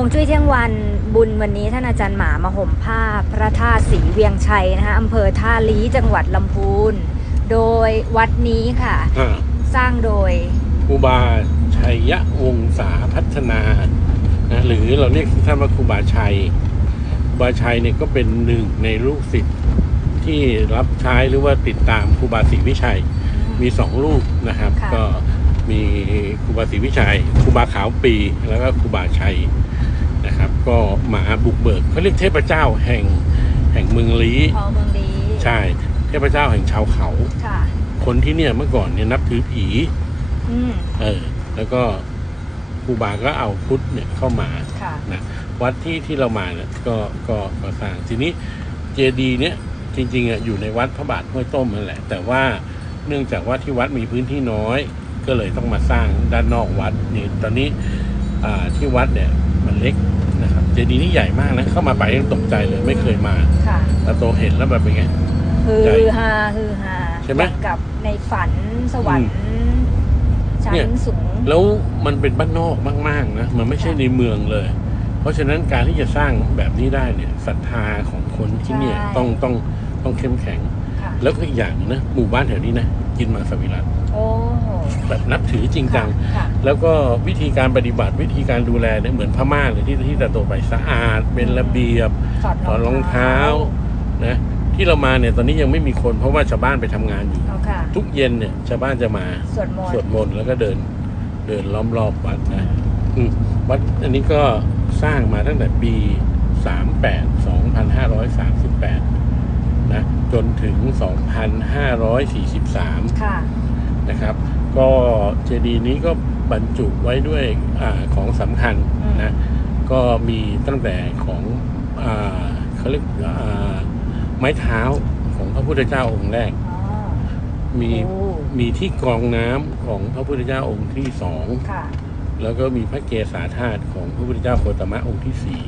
วงจุ้ยเที่ยงวันบุญวันนี้ท่านอาจารย์หมามาห่มผ้าพระธาตุศรีเวียงชัยนะคะอำเภอท่าลีจังหวัดลำพูน โดยวัดนี้ค่ะ อ่าสร้างโดยครูบาชัยวงศาพัฒนานะหรือเราเรียกท่านว่าครูบาชัยครูบาชัยเนี่ยก็เป็นหนึ่งในลูกศิษย์ที่รับใช้หรือว่าติดตามครูบาศรีวิชัย มีสองรูปนะครับ ค่ะ ก็มีครูบาศรีวิชัยครูบาขาวปีแล้วก็ครูบาชัยนะครับ ก็มาบุกเบิกเขาเรียกเทพเจ้าแห่งแห่งเมืองลี้พอเมืองดีใช่ เทพเจ้าแห่งชาวเขา ค่ะ คนที่เนี่ยเมื่อก่อนเนี่ยนับถือผี อืมเออ แล้วก็ครูบาก็เอาพุทธเนี่ยเข้ามาค่ะ นะวัดที่ที่เรามาเนี่ยก็ก็ก็สร้างทีนี้เจดีย์เนี่ยจริงๆอะอยู่ในวัดพระบาทห้วยต้มนั่นแหละ แต่ว่าเนื่องจากว่าที่วัดมีพื้นที่น้อย ก็เลยต้องมาสร้างด้านนอกวัดนี่ตอนนี้อ่าที่วัดเนี่ยมันเล็กนะครับเจดีย์นี่ใหญ่มากนะ เข้ามาไปยังตกใจเลยไม่เคยมาค่ะแต่โตเห็นแล้วแบบเป็นไง ฮืใหญ่อฮาฮือฮาใช่ไหมอย่างกับในฝันสวรรค์ชั้เนี่ย นสูง แล้วมันเป็นบ้านนอกมากๆนะมันไม่ใช่ในเมืองเลย เพราะฉะนั้นการที่จะสร้างแบบนี้ได้เนี่ยศรัทธาของคนที่เนี่ยใช่ต้องต้องต้องเข้มแข็ง ค่ะ แล้วก็อีกอย่างหนึงนะหมู่บ้านแถวนี้นะกินมังสวิรัตโอ้โห แบบนับถือจริงจัง ค่ะ แล้วก็วิธีการปฏิบัติวิธีการดูแลเนี่ยเหมือนพม่าเลยที่ที่ตะโตไปสะอาด เป็นระเบียบ ถอดถอดรองเท้านะที่เรามาเนี่ยตอนนี้ยังไม่มีคนเพราะว่าชาวบ้านไปทำงานอยู่ เอาค่ะทุกเย็นเนี่ยชาวบ้านจะมาสวดมนสวดต์มนต์แล้วก็เดินเดินล้อมรอบวัดนะอืมวัดอันนี้ก็สร้างมาตั้งแต่ปี 38 2538 นะจนถึง 2543 ค่ะ นะครับ ก็เจดีย์นี้ก็บรรจุไว้ด้วยอาของสำคัญนะก็มีตั้งแต่ของอาเขาเรียกอ่าไม้เท้าของพระพุทธเจ้าองค์แรกอ๋อมีโอ้มีที่กรองน้ำของพระพุทธเจ้าองค์ที่สองค่ะแล้วก็มีพระเกศาธาตุของพระพุทธเจ้าโคตมะองค์ที่สี่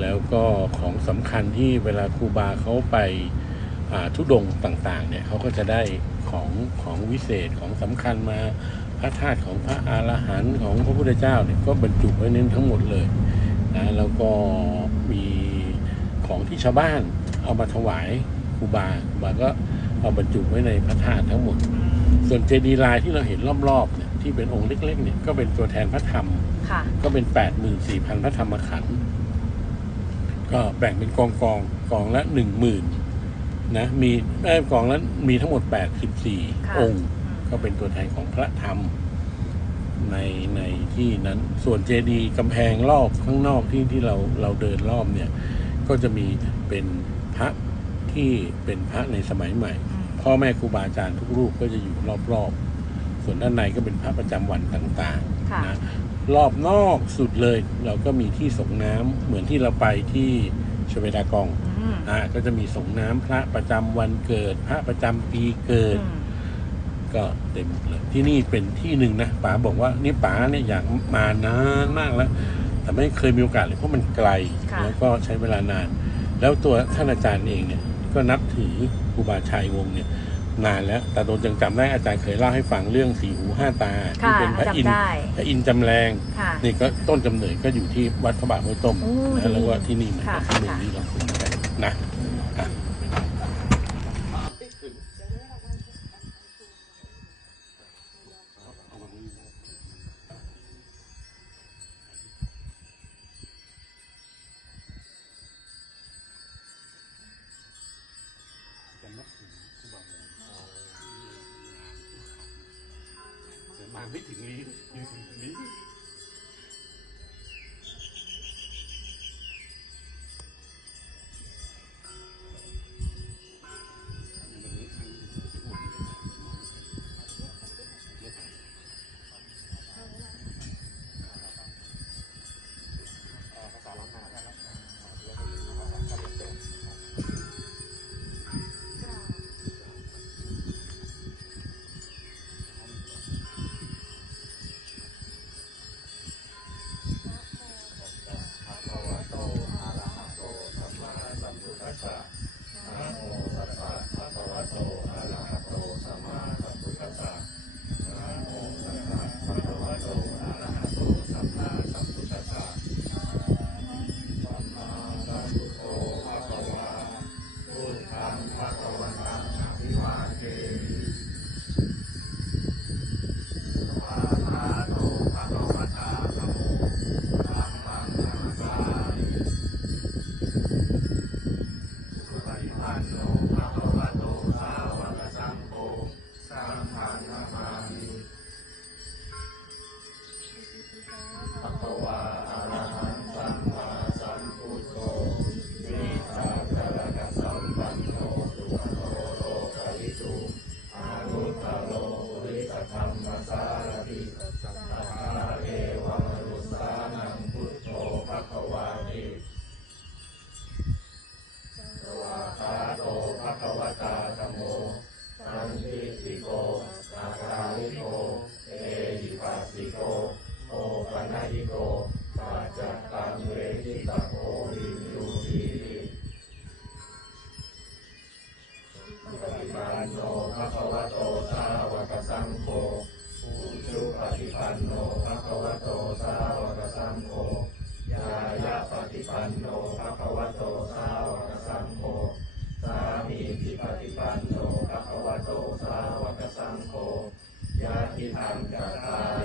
แล้วก็ของสำคัญที่เวลาครูบาเขาไปอ่า ทุดงค์ต่างๆเนี่ยเขาก็จะได้ของของวิเศษของสำคัญมาพระธาตุของพระอรหันต์ของพระพุทธเจ้าเนี่ยก็บรรจุไว้ในนั้นทั้งหมดเลยนะแล้วก็มีของที่ชาวบ้านเอามาถวายครูบาครูบาก็เอาบรรจุไว้ในพระธาตุทั้งหมด ส่วนเจดีย์ลายที่เราเห็นรอบๆเนี่ยที่เป็นองค์เล็กๆเนี่ยก็เป็นตัวแทนพระธรรมค่ะก็เป็น84,000พระธรรมขันธ์ก็แบ่งเป็นกองกองกองละ10,000นะมี ได้กองละมีทั้งหมดค่ะ84 องค์ ก็เป็นตัวแทนของพระธรรม ในในที่นั้นส่วนเจดีย์กำแพงรอบข้างนอกที่ที่เราเราเดินรอบเนี่ย ก็จะมีเป็นพระที่เป็นพระในสมัยใหม่ พ่อแม่ครูบาอาจารย์ทุกรูปก็จะอยู่รอบๆ ส่วนด้านในก็เป็นพระประจำวันต่างค่ะๆนะรอบนอกสุดเลย เราก็มีที่ส่งน้ำเหมือนที่เราไปที่ชเวดากองอืม อ่าก็จะมีส่งน้ำพระประจำวันเกิด พระประจำปีเกิดอืมก็เต็มหมดเลยที่นี่เป็นที่หนึ่งนะป๋าบอกว่านี่ป๋าเนี่ยอยากมานานมากแล้ว แต่ไม่เคยมีโอกาสเลยเพราะมันไกลค่ะแล้วก็ใช้เวลานาน แล้วตัวท่านอาจารย์เองเนี่ย ก็นับถือครูบาชัยวงศ์เนี่ยนานแล้ว แต่โดนจังจำได้อาจารย์เคยเล่าให้ฟังเรื่องสีหูห้าตา ที่ค่ะเป็นพระอินทจำร์ได้พระอินทร์จำแรงค่ะนี่ก็ต้นกำเนิดก็อยู่ที่วัดพระบาทห้วยต้มโอ้นะดีแล้วก็ที่นี่เหมือนกันค่ะที่เมืองนี้เราคุ้น กันนะอะมาไม่ถึงนี้ไม่ถึ ปันโนภะคะวะโตสาวกสังโฆสามีทิปฏิปันโนภะคะวะโตสาวกสังโฆญาทิธรรมกตา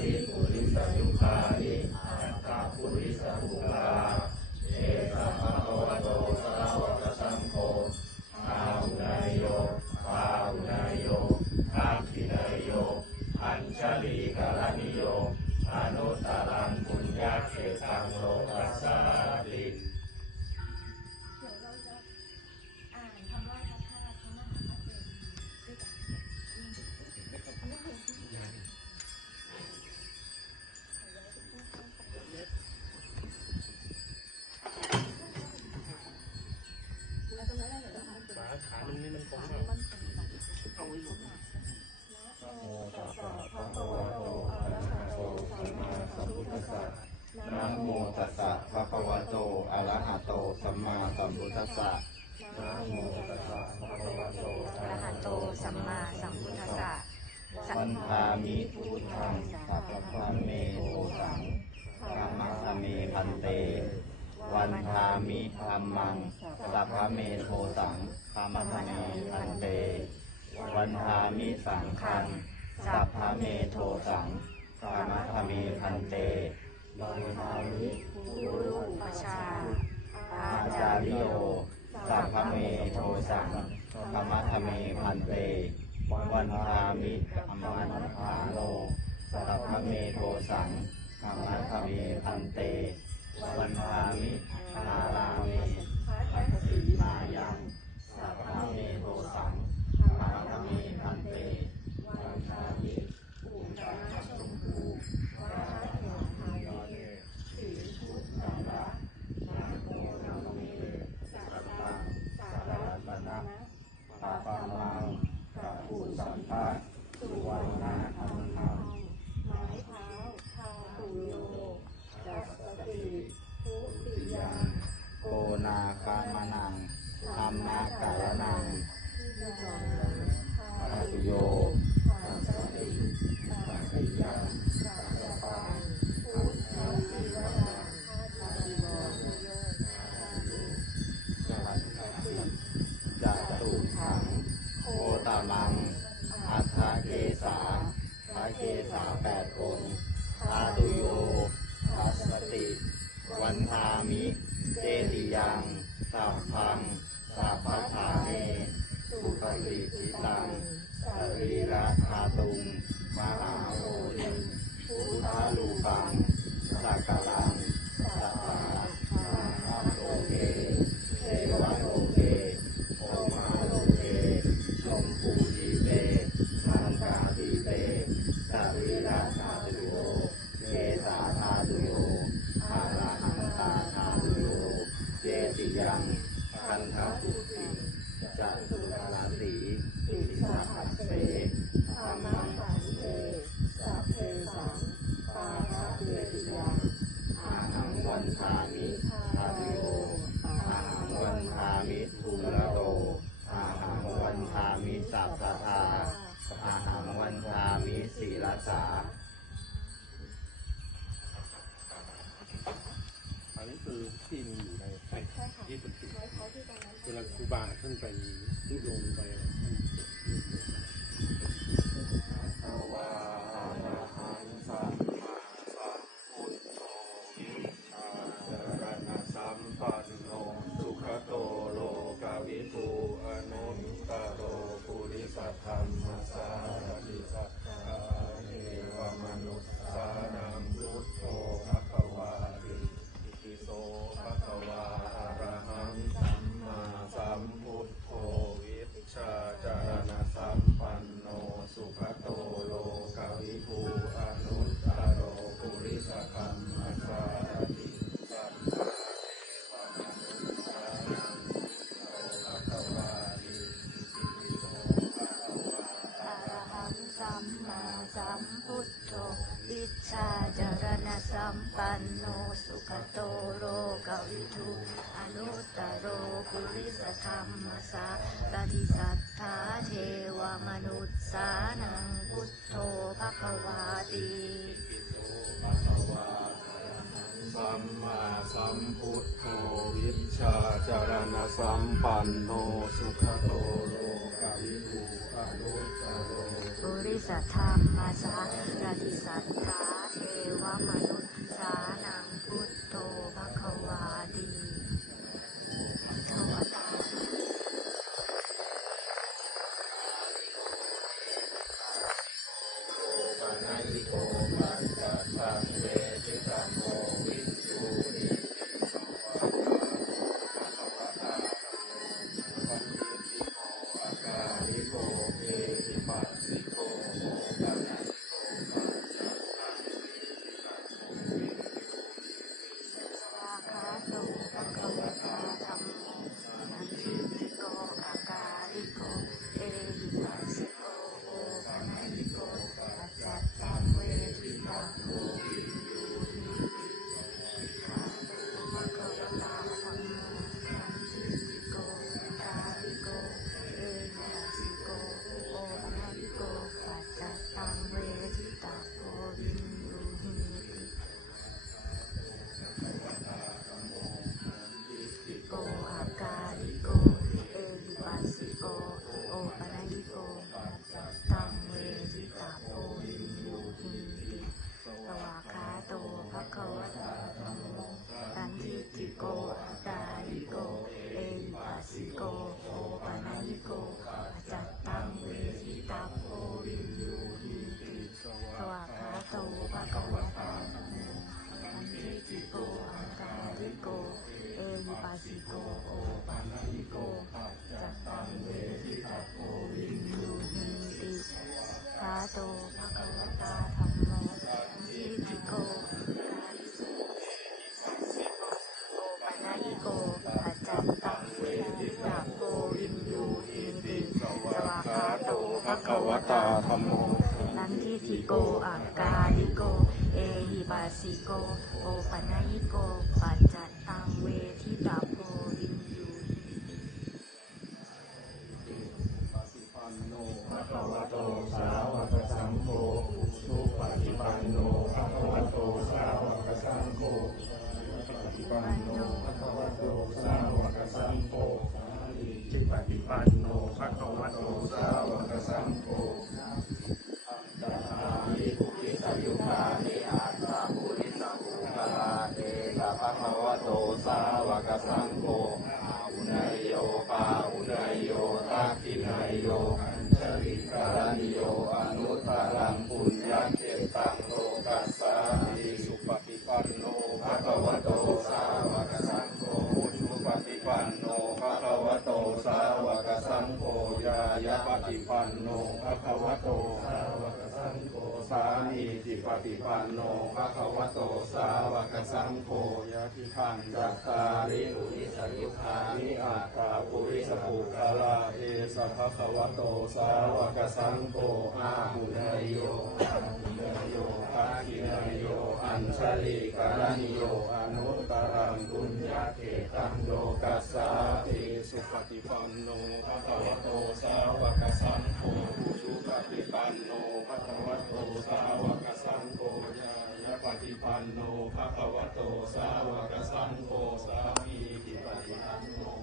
ันทามิภูตังสัพพะเมโหสังธรรมะสเมพันเต วันทามิธรรมังสัพพะเมโทสังธรรมะสเมพันเต วันทามิสังคังสัพพะเมโทสังธรรมะสเมพันเตวันทามิภูรุปชาอาจาริโยสัพพะเมโทสังธรรมะสเมพันเต วันทามิกัมมนทาโลสัพพเมโทสังกัมมัทเมตันเตวันทามิ นาคามนังธรรมะกาลนังอภิโย หิตังสรีระคาตุง สัทธารมมาสาราติสัทธาเทวมนุษย์สานา วโตสาวกสังโฆยะทิขังจัการิปุริสยุคานิอัตตาปุริสปุกะลาเอสภะคะวโตสาวกสังโฆอาหุเนโยอาหุเนโยอาคิเนโย อัญชลิกาลนิโยอนุตรังบุญญาเขตังโยกัสสาติสุปฏิปันโนภะคะวโตสาวกสังโฆผู้ชุปฏิปันโนภะคะวโตสาวก ปันโนภะคะวะโตสาวกสังโฆสามีติปฏิอันโน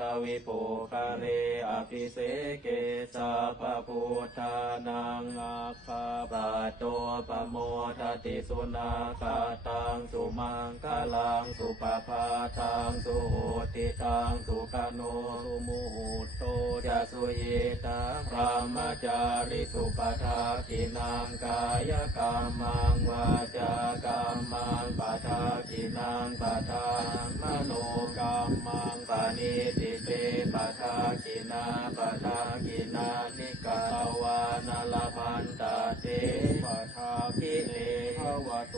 ทวิปุคะเรอภิเสเกสาปพพุทธานังอาคาปะโตปะโมทติสุนาคาตังสุมังคลังสุปภาทังสุโหติตังสุขโนสุมุหุโตจะสุเยตาพรหมจาริสุปทากินังกายกรรมังวาจากรรมังปทากินังปทามโนกรรมังปณิติเตปทากินาปทากินานิกาวานลพันตเตปทาคิเนภว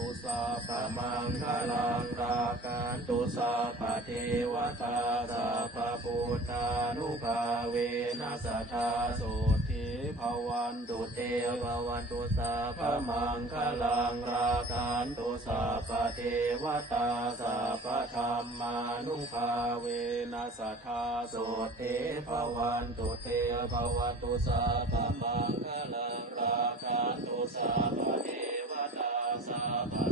ตุสาปมังคลังราการตุสาปเทวตาสาปพุทธานุภาเวนัสทธาโสทิภวันตุเตภวันตุสาปมังคลังราการตุสาปเทวตาสาปธรรมานุภาเวนัสทธาโสทิภวันตุเตภวันตุสาปมังคลังราการตุสาปเท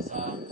sa